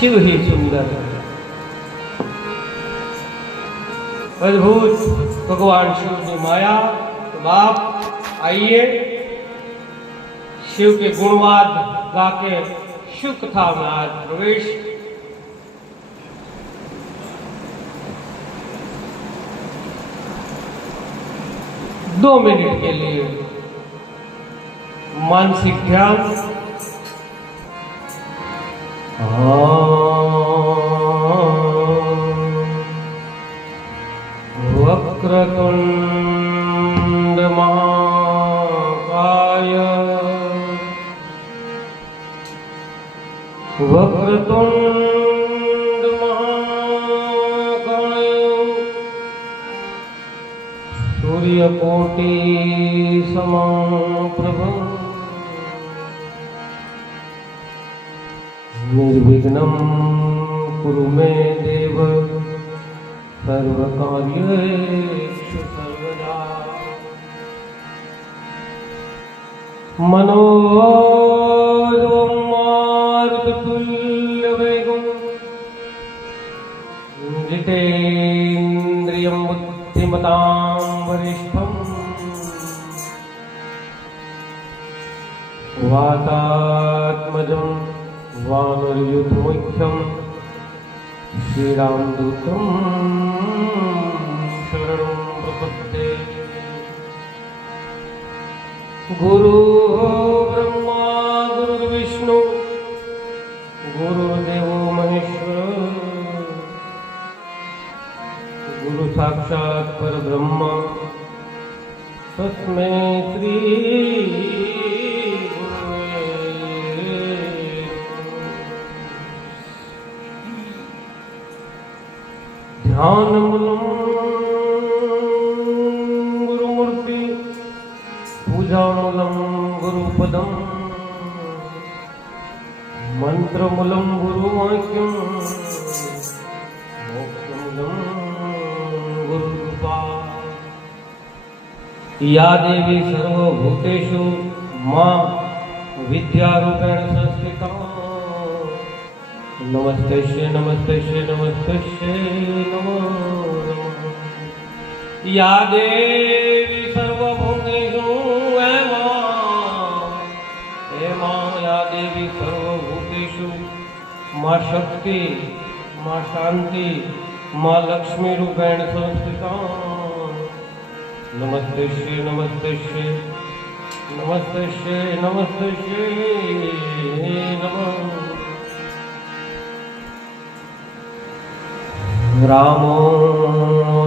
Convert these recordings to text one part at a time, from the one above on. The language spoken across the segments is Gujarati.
शिव ही सुंदर है। अद्भुत। भगवान शिव की माया। तो बाप, आइए। शिव के गुणवाद गा के शिव कथा में आज प्रवेश। दो मिनट के लिए मानसिक ध्यान। વક્રતુંડ મહાકાય વક્રતુંડ મહાકાય સૂર્યકોટી સમા પ્રભુ निर्विघ्नं कुरु मे देव। सर्वकार्येषु सर्वदा। मनोरं मारुततुल्यवेगं जितेन्द्रियं बुद्धिमतां वरिष्ठम् वातात्मजं वानरयुधमुख्यं श्रीरामदूतं शरणं प्रपद्ये गुरु ब्रह्मा गुरुर्विष्णु गुरुर्देवो महेश्वर गुरु साक्षात् परब्रह्म तस्मै श्री ધ્યાન ગુરુમૂર્તિ પૂજામૂલમ ગુરુપદમ મંત્રમૂલમ ગુરુવાક્યમ મોક્ષમૂલમ ગુરુકૃપા યા દેવી સર્વભૂતેષુ મા વિદ્યારૂપેણ નમસ્તે નમસ્તે નમસ્તે નમો યા દેવી સર્વભૂતેશુ હે માં યા દેવી સર્વભૂતેશુ માં શક્તિ માં શાંતિ માં લક્ષ્મી રૂપેણ સંસ્થિતા નમસ્તે નમસ્તે નમસ્તે નમસ્તે નમઃ રામો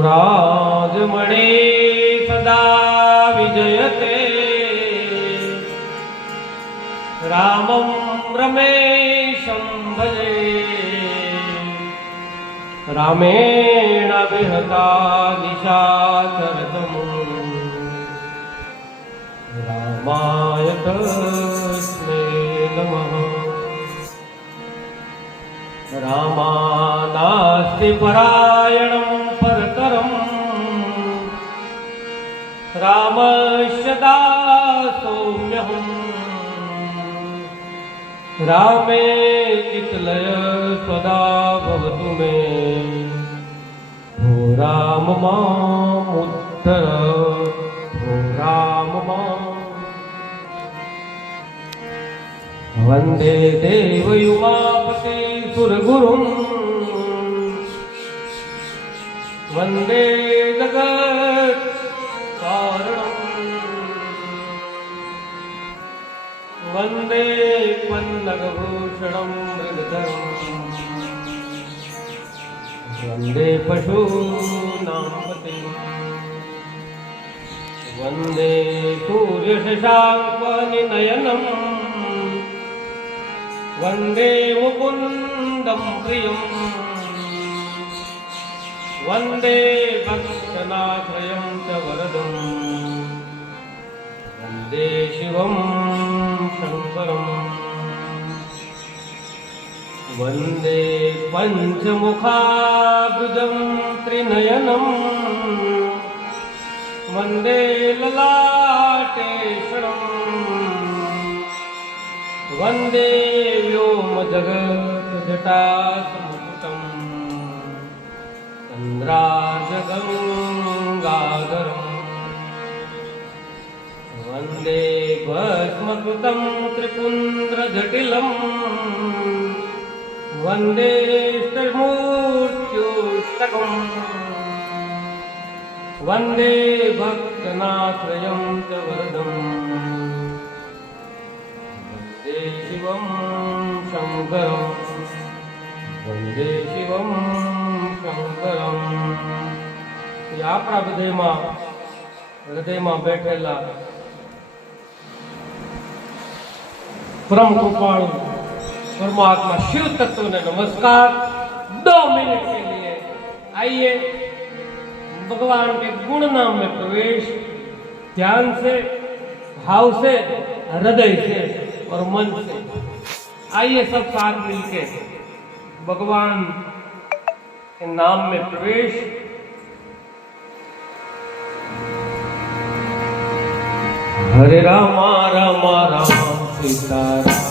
રાજમણે સદા વિજયતે. રામમ રમેશમ ભજે રામેણ વિહતા નિશાચરતમ રામાય તસ્મે નમઃ. રામાનાસ્તિ પરાયણમ પરતરમ રામસ્ય દાસોમ્યહમ રામે ચિતલય સદા ભવતુ મે ભો રામમાં ઉત્તર ભો રામમાં વંદે દેવયુમા राम मामुद्धर भो राम माम् वन्दे देवयुमापते सुरगुरुम् वन्दे जगत् कारणम् वन्दे पन्नगभूषणं मृगधरम् वन्दे पशूनां पतिम् वन्दे सूर्यशशाङ्कनिनयनम् वन्दे मुकुन्दं प्रियम्। वन्दे भक्तनाथयं च वरदम्। वन्दे शिवं शङ्करम् वन्दे पञ्चमुखाब्जं त्रिनयनम्। वन्दे ललाटेशणम् वन्दे व्योमजगत् ललाटपटलगटासमुकुटम् चन्द्राजगङ्गाधरम्। वन्दे भस्मकृतं त्रिपुन्द्रजटिलम्। वन्दे ष्टमूर्त्युष्टकम् वन्दे भक्तनाश्रयं च वरदम्। वन्दे शिवं शङ्करम् વંદે શિવમ શંકરમ એ આપણા હૃદયમાં હૃદયમાં બેઠેલા પરમ કૃપાળુ परमात्मा शिव तत्व ने नमस्कार दो मिनट के लिए आइए भगवान के गुण नाम में प्रवेश ध्यान से भाव से हृदय से और मन से आइए सब साथ मिलके भगवान के नाम में प्रवेश हरे रामा रामा राम सीता राम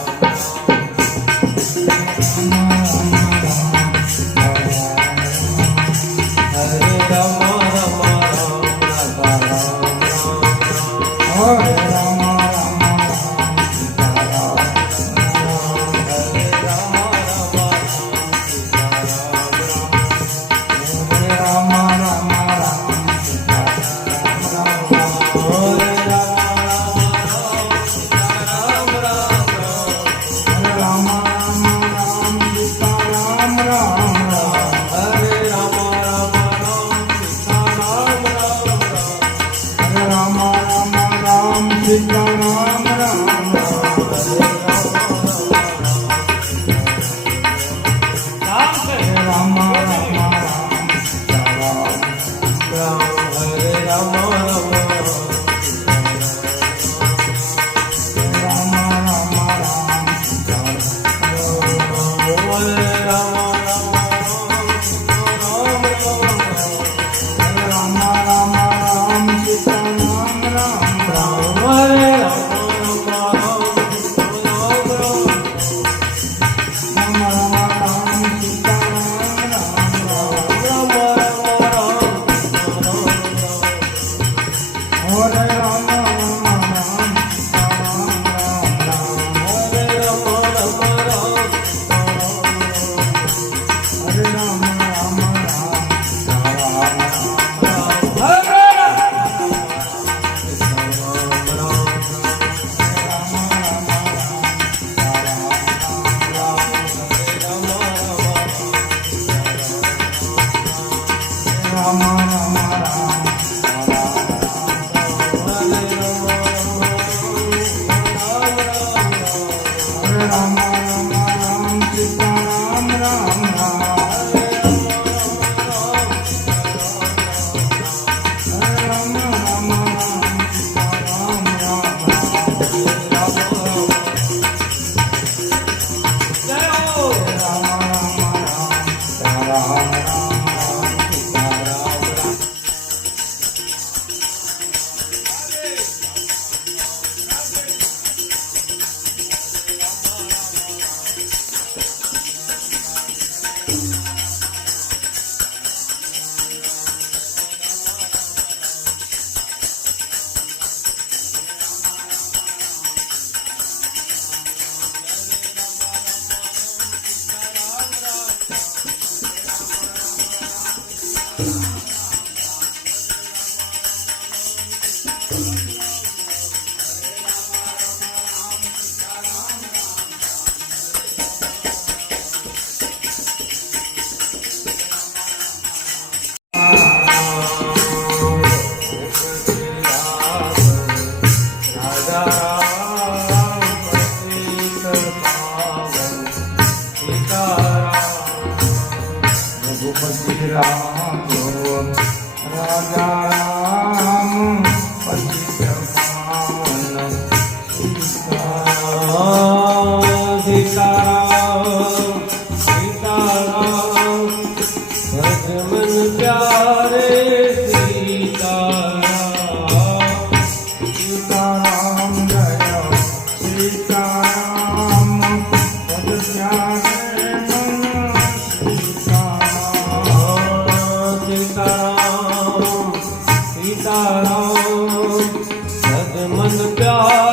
जय ਸਦਾ ਰਾਮ ਸਦ ਮਨ ਪਿਆਰ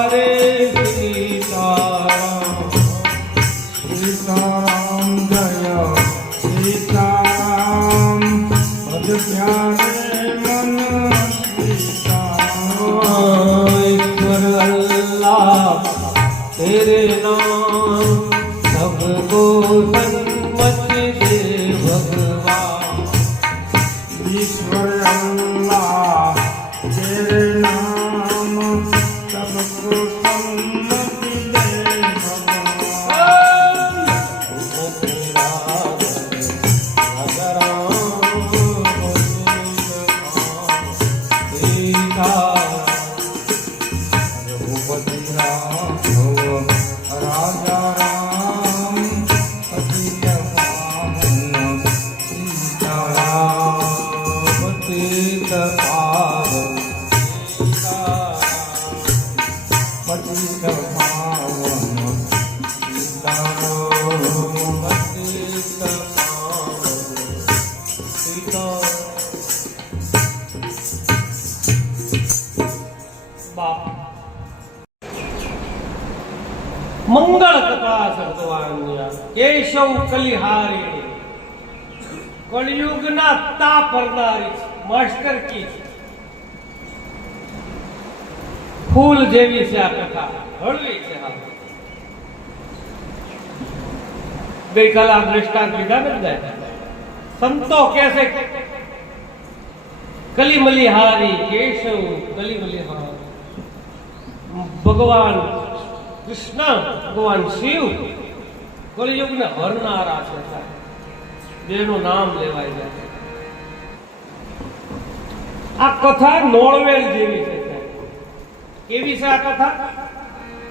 કલિહારી કળિયુગના તા પરનારી માસ્ટર કી છે. ફૂલ જેવી છે આ કથા હળવી છે હા ગઈકાલે આ દ્રષ્ટાંત લીધા ને બધાએ? સંતો કે છે કલિમલી હારી કેશવ કલિમલી હારી ભગવાન કૃષ્ણ ભગવાન શિવ કલિયુગને હરનારા છે. બેનું નામ લેવાય જાય. આ કથા નોળવેલ જેવી છે સાહેબ. કેવી છે આ કથા?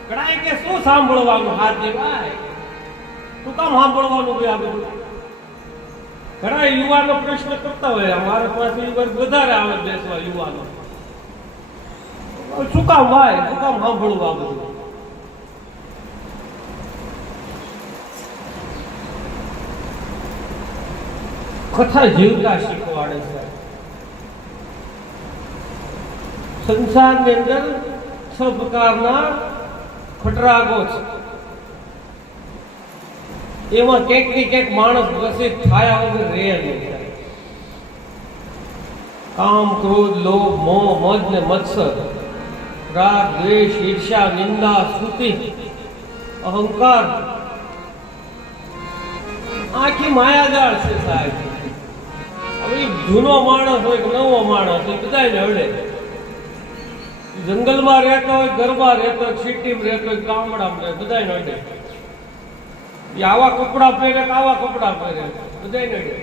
કડાય કે શું સાંભળવાનું હાથ દેવાય શું કામ સાંભળવાનું ભાઈ આ બધું? ઘણા યુવાનો પ્રશ્ન કરતા હોય, અમારે પાસે વધારે આવે દેશમાં યુવાનો. શું કામ ભાઈ શું કામ સાંભળવું બધું કથા જીવતા શીખવાડે છે. સંસારની અંદર છ પ્રકારના ખટરાગો છે. એમાં ક્યાંક ને ક્યાંક માણસ ગ્રસિત થયા વગર રહે નહીં. કામ, ક્રોધ, લોભ, મોહ, મદ ને મત્સર, રાગ, દ્વેષ ઈર્ષા નિંદા, સ્તુતિ, અહંકાર. આખી માયાજાળ છે સાહેબ. હવે જૂનો માણસ હોય કે નવો માણસ હોય બધાને હડે જંગલમાં રહેતો હોય, ઘરમાં રહેતો હોય, સિટીમાં રહેતો હોય, ગામડામાં રહે બધાને હડે એ આવા કપડા પહેરે કે આવા કપડા પહેરે બધાને હડે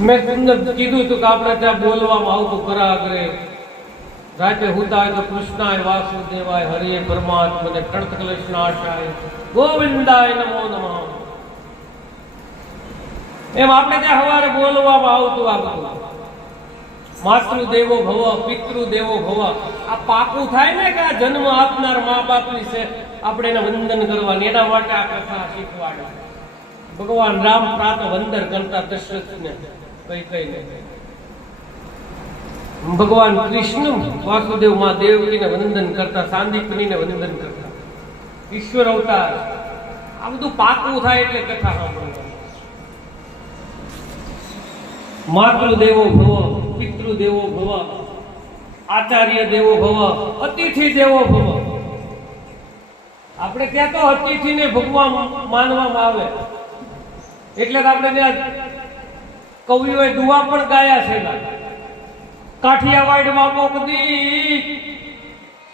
મેં તમને કીધું હતું કે આપણે ત્યાં બોલવામાં આવતું ખરા આગળ રાતે હુતાય કૃષ્ણાય વાસુદેવાય, હરિય પરમાત્મને કણત કલેશનાશાય ગોવિંદાય નમો નમઃ. એમ આપણે ત્યાં સવારે બોલવામાં આવતું આ બધું. માતૃ દેવો ભવ પિતૃ દેવો ભવ. આ પાકું થાય ને કે આ જન્મ આપનાર મા બાપની છે, આપણે એને વંદન કરવાની, એના માટે આ કથા શીખવાડે. ભગવાન રામ પ્રાત વંદન કરતા દશરથને કઈ કઈ ને ભગવાન કૃષ્ણ વાસુદેવમાં દેવકીને વંદન કરતા સાંદીપનીને વંદન કરતા. ઈશ્વર અવતાર. આ બધું પાકું થાય એટલે કથા સાંભળવાની. માતૃ દેવો ભવ, પિતૃદેવો ભવ, આચાર્ય દેવો ભવ, અતિથિ દેવો ભવ. આપણે ત્યાં તો અતિથિને ભગવાન માનવામાં આવે. એટલે આપણે ત્યાં કવિઓએ દુવા પણ ગાયા છે ના કાઠિયાવાડમાં મોકદી.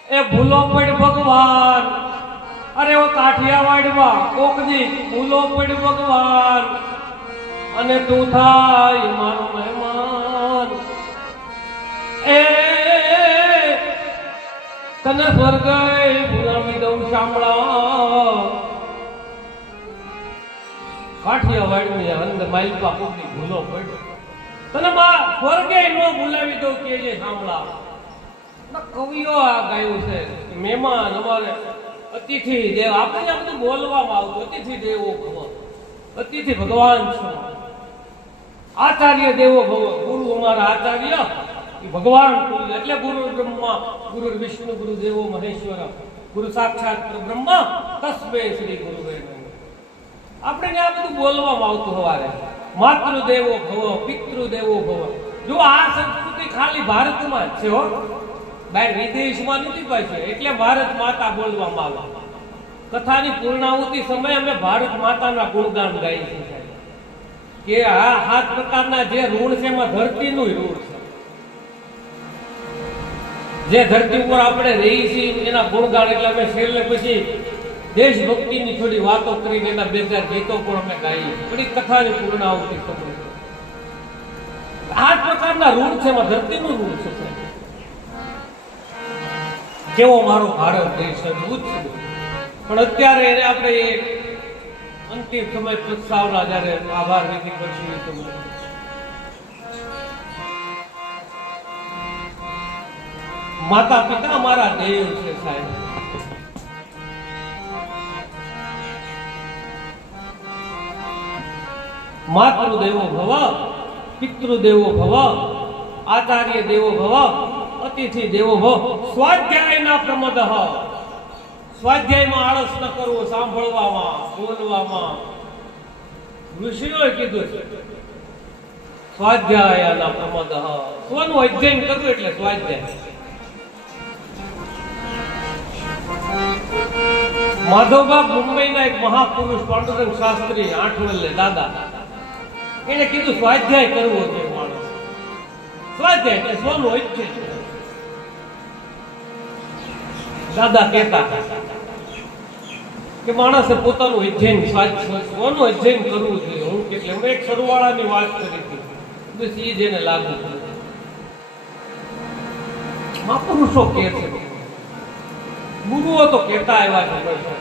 એ ભૂલો પડ ભગવાન. અરે ઓ કાઠિયાવાડમાં કોકદી ભૂલો પડ ભગવાન. અને તું થાય મારો મહેમાન. એ, તને સ્વર્ગ ભૂલાવી દઉં સાંભળા કાઠિયાવાડની અંદર માઇલ કોકની ભૂલો પડ. તને બા સ્વર્ગે નો બોલાવી દઉં કે જે સાંભળા. કવિઓ આ ગાયું છે, મહેમાન અમારે. અતિથિ દેવ, આપણે આપણે બોલવામાં આવતું. અતિથિ દેવો ભવ. અતિથિ ભગવાન છો. આચાર્ય દેવો ભવ. ગુરુ અમારા આચાર્ય. ભગવાન તુલ્ય. એટલે ગુરુ બ્રહ્મા, ગુરુ વિષ્ણુ, ગુરુ દેવો મહેશ્વર. ગુરુ સાક્ષાત બ્રહ્મા, તસ્મે શ્રી ગુરુ આપણે આ બધું બોલવામાં આવતું હવારે માતૃ દેવો ભવ પિતૃ દેવો ભવ. જો આ સંસ્કૃતિ ખાલી ભારતમાં જ છે હો. બહાર વિદેશમાં નથી પાછી, એટલે ભારત માતા બોલવામાં આવે. કથાની પૂર્ણાહુતિ સમયે અમે ભારત માતાના ગુણગાન ગાઈ છે કે આ સાત પ્રકારના જે ઋણ છે એમાં ધરતીનું ઋણ છે. જે ધરતી ઉપર આપણે રહી છીએ એના ગુણગાન એટલે અમે છેલ્લે પછી દેશભક્તિની થોડી વાતો કરીને એના બે ચાર ગીતો પણ અમે ગાઈએ. થોડી કથાની પૂર્ણાહુતિ સમય આ પ્રકારના ઋણ છે, એમાં ધરતીનું ઋણ છે કેવો મારો ભારત દેશ અદભુત છે. પણ અત્યારે એને આપણે એ અંતિમ સમય પ્રસ્તાવના જયારે આભાર વિધિ કરશું તો માતા પિતા મારા દેવ છે, સાહેબ. માતૃદેવો ભવ, પિતૃદેવો ભવ, આચાર્ય દેવો ભવ, અતિથિ દેવો ભવ. સ્વાધ્યાયના પ્રમદ. સ્વાધ્યાયમાં આળસ ન કરવો, સાંભળવામાં, બોલવામાં. ઋષિઓએ કીધું છે. સ્વાધ્યાયના પ્રમદ. સ્વનું અધ્યયન કરવું એટલે સ્વાધ્યાય. માધવબાગ મુંબઈના એક મહાપુરુષ, પાંડુરંગ શાસ્ત્રી, આઠ વલ્લે દાદા. એને કીધું, સ્વાધ્યાય કરવો છે માણસ. સ્વાધ્યાય એટલે સ્વનું અધ્યયન દાદા કહેતા કે માણસે પોતાનું અધ્યયન સ્વનું અધ્યયન કરવું જોઈએ. હું કેટલે મેં એક સરવાળાની વાત કરી હતી. બસ એ જેને લાગુ પડે. મહાપુરુષો કે છે, ગુરુઓ તો કહેતા આવ્યા છે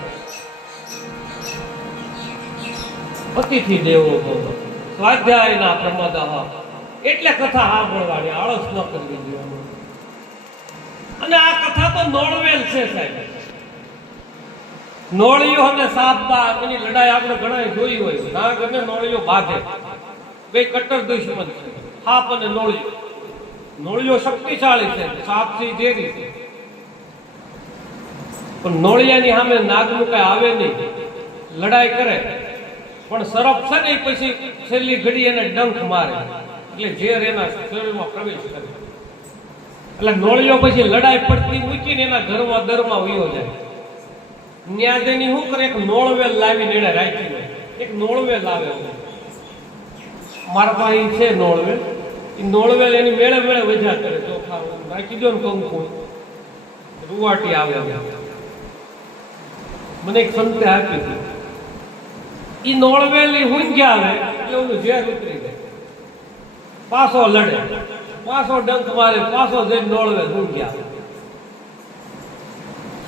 અતિથિ દેવો ભવ સ્વાધ્યાયના પ્રમદ એટલે કથા સાંભળવાની, આળસ ન કરવી જોઈએ અને આ કથા તો નોળવેલ છે સાહેબ. નોળીઓ અને સાપબા એની લડાઈ આપણે ઘણા જોઈ હોય ના ગમે નોળીઓ બાધે. બે કટ્ટર દુશ્મન છે. સાપ અને નોળીઓ. નોળીઓ શક્તિશાળી છે. સાપથી ઝેરી છે. પણ નોળિયાની સામે નાગનું કઈ આવે નહીં. લડાઈ કરે. પણ સરપ છે ને પછી છેલ્લી ઘડી એને ડંખ મારે. એટલે ઝેર એના શરીરમાં પ્રવેશ કરે. એટલે નોળિયો પછી લડાઈ પડતી મૂકીને એના ઘરમાં દરમાં વયો જાય. ન્યાદેની શું કરે? એક નોળવેલ લાવીને એને રાખી હોય એક નોળવેલ લાવે મારા પાસે છે નોળવેલ. એ નોળવેલ એની મેળે મેળે વજા કરે. ચોખા રાખી દો ને કંકુ. રૂવાટી આવે. મને એક સંતે આપી હતી. ઈ નોળવેલી હુંજ્યા આવે એટલે ઓલું ઝેર ઉતરી જાય. પાછો લડે. પાછો ડંક મારે, પાછો જઈને નોળવે હુંજ્યા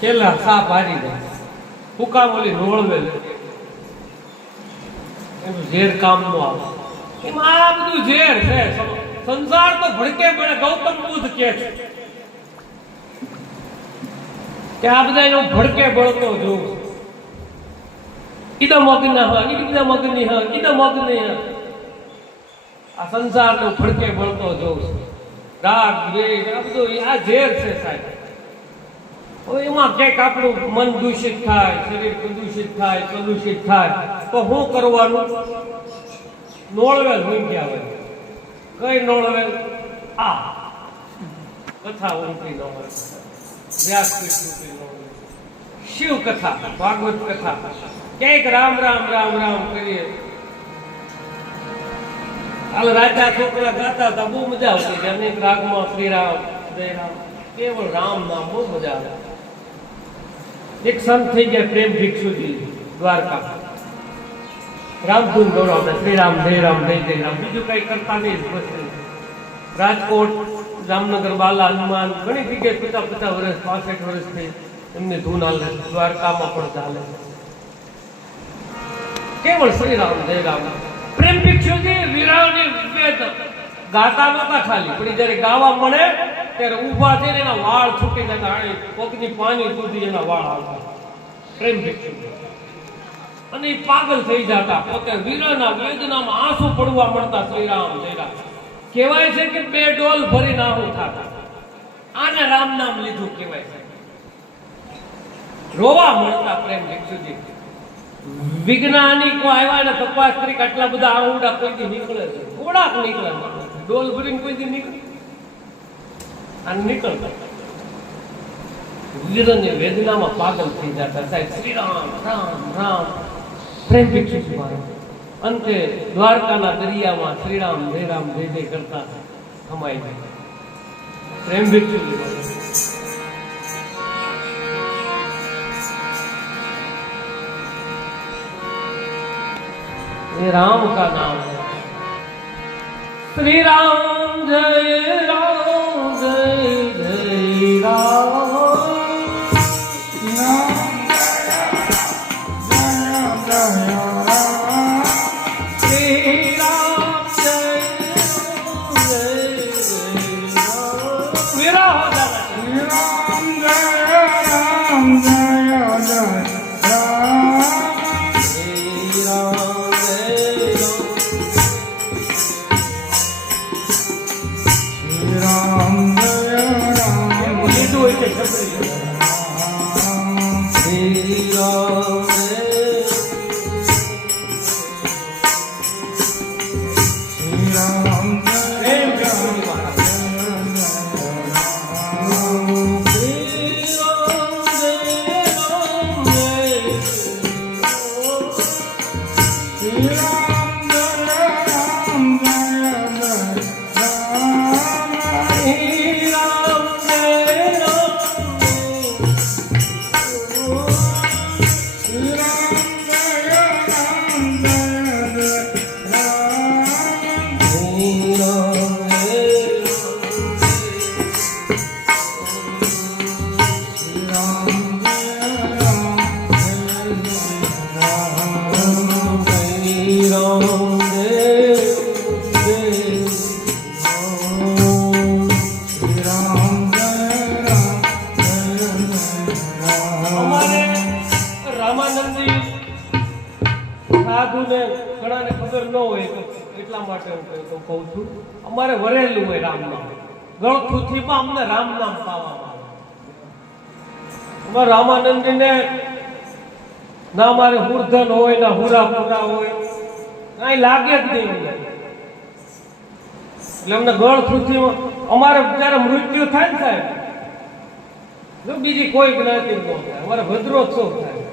છેલ્લા સાપ હારી જાય. હુકામ ઓલી નોળવે એનું ઝેર કામ નો આવે. એમાં આ બધું ઝેર છે. સંસાર તો ભડકે પડે. ગૌતમ બુદ્ધ કે છે. કે આ બધા એનો ભડકે બળતો જોઉં છું. મગ્ન હ ઇદમ મગ્ન હ ઇદમ અગ્નિ હ આ સંસારનો ભડકે બળતો જોઉં છું રાગ, દ્વેષ, આ બધું આ ઝેર છે સાહેબ. એમાં ક્યાંક આપણું મન દૂષિત થાય, શરીર પ્રદૂષિત થાય પ્રદૂષિત થાય, તો શું કરવાનું? નોળવેલ ઊંઘ્યા હોય. કઈ નોળવેલ? આ. કથા ઊંઘી નોળવેલ. વ્યાસપીઠ શિવ કથા, ભાગવત કથા. ક્યાંક રામ રામ રામ રામ કરીએ. હાલ રાજા છોકરા ગાતા હતા, બહુ મજા આવતી હતી. અનેક રાગમાં શ્રી રામ જય રામ કેવળ રામ નામ બહુ મજા આવે. એક સંત થઈ ગયા પ્રેમ ભિક્ષુજી દ્વારકા. રામધૂન ગૌરવ શ્રી રામ જય રામ જય જય રામ બીજું કઈ કરતા નહીં, બસ રાજકોટ, જામનગર, બાલા, હનુમાન, ઘણી જગ્યાએ પચાસ પચાસ વર્ષ, પાસઠ વર્ષથી એમની ધૂન હાલે, દ્વારકામાં પણ ચાલે. કેવળ શ્રીરામ જય રામ પ્રેમ ગાતા નતા ખાલી. પણ જ્યારે ગાવા મળે, ત્યારે ઊભા થઈને એના વાળ છૂટી જતા આણી પોતની પાણી સુધી એના વાળ આવતા પ્રેમ ભિક્ષુજી અને પાગલ થઈ જતા. પોતે વીરાના વેદનામાં આંસુ પડવા મળતા શ્રીરામ જય રામ કહેવાય છે કે બે ડોલ ભરીને આહું થતા. આને રામ નામ લીધું કહેવાય છે. રોવા મળતા પ્રેમ ભિક્ષુજી વિજ્ઞાનિકો આવ્યા ને તપાસ આટલા બધા આવડા કોઈથી નીકળે છે. થોડાક નીકળે ડોલ ભરીને કોઈથી નીકળે. અને નીકળતા. વીરની વેદનામાં પાગલ થઈ જતા સાહેબ શ્રી રામ રામ. રામ પ્રેમ ભિક્ષુ મારો. અંતે દ્વારકાના દરિયામાં શ્રી રામ જય રામ, જય જય કરતા કમાઈ ગયા પ્રેમ ભિક્ષુજી ये राम का नाम है श्री राम जय राम जय जय राम અમને રામ નામ પાવામાં અમારે રામાનંદજીને ના મારે હુરધન હોય, ના હુરા પુરા હોય, કઈ લાગે જ નહીં અમને. એટલે અમને ગળથુથીમાં અમારે જયારે મૃત્યુ થાય ને સાહેબ બીજી કોઈ જ્ઞાતિ ન થાય, અમારે ભદ્રોત્સવ થાય.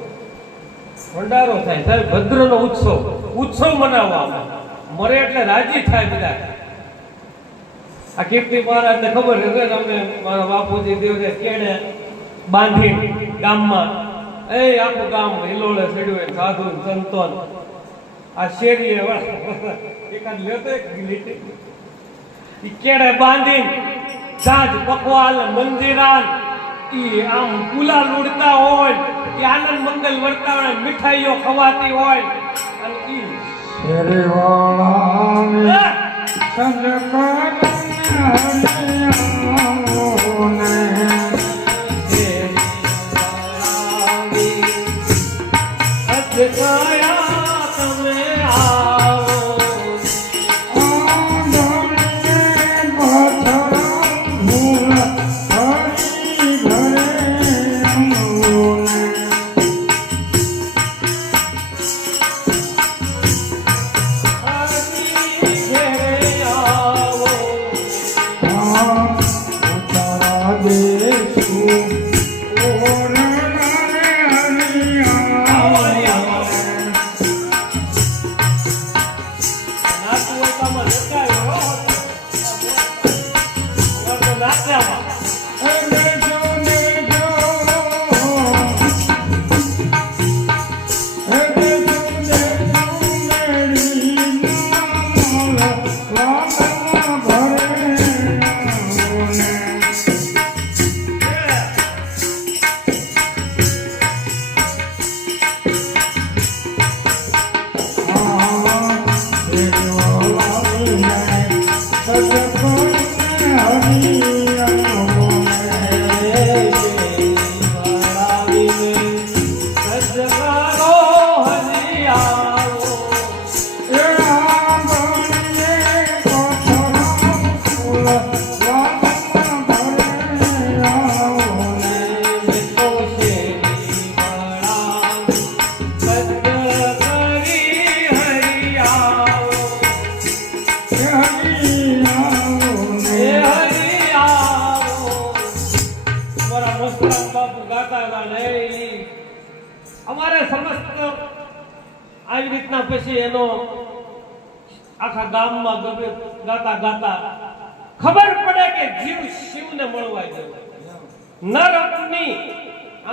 ભંડારો થાય. સાહેબ, ભદ્રનો ઉત્સવ. ઉત્સવ મનાવવા મરે એટલે રાજી થાય બધા આ કીર્તિ મહારાજને ખબર છે તમને મારા બાપુજી દેવને કેણે બાંધી ગામમાં? એ આખું ગામ હિલોળે ચડ્યું હોય સાધુ સંતોન. આ શેરીએ એકાદ લેતો એક લીટી કેડે બાંધી સાંજ પકવાલ મંદિરાન ઈ આમ ગુલાલ ઉડતા હોય કે આનંદ મંગલ વર્તા હોય મીઠાઈઓ ખવાતી હોય. અને ઈ શેરીવાળાને હે! Oh,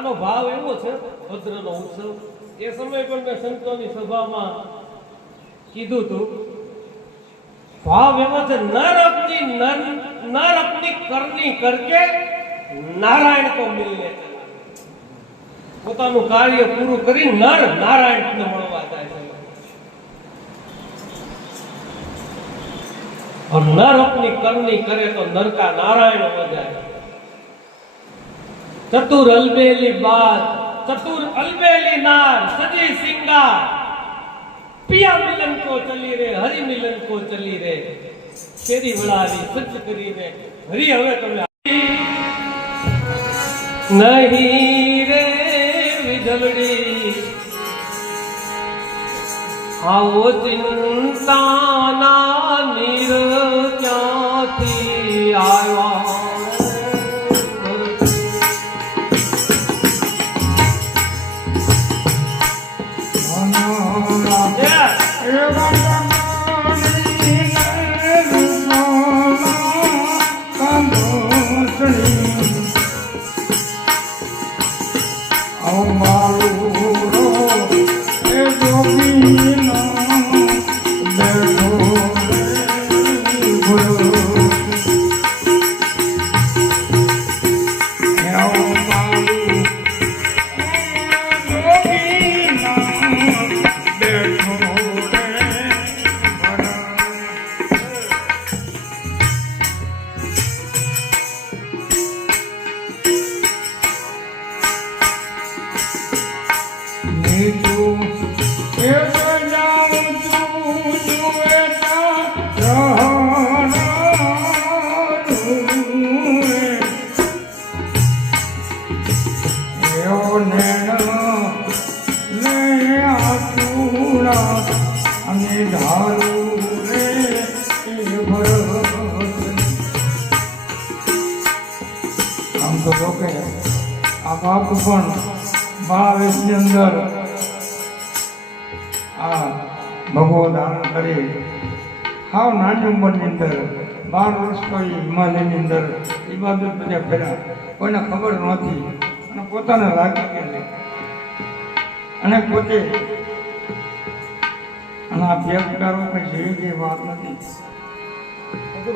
આનો ભાવ એવો છે ભદ્રનો ઉત્સવ એ સમય પણ મેં સંતોની સભામાં કીધું હતું ભાવ એવો છે નર અગ્નિ નર- નર અગ્નિ કરની કરકે નારાયણ કો મિલને ચલા. પોતાનું કાર્ય પૂરું કરી નર નારાયણને મળવા જાય છે और नर अपनी करनी करे तो नर का नारायण हो जाए ચતુર અલબેલી બાત ચતુર અલબેલી નાર સજી સિંગા પિયા મિલન કો ચલી રે હરિ મિલન કો ચલી રે શેરી વળાવી સજ્જ કરી રે હરી હવે તમે નહીં રે વિધવડી આવો ચિંતા ના નિર નાની અંદર, બાર વર્ષ તો એ હિમાલયની અંદર ઇબાદત બધા ફેર્યા. કોઈને ખબર નહોતી. અને પોતાને લાગી ગયેલી અને પોતે અને આ વ્યક્તિકારો કઈ જેવી જેવી વાત નથી. કહો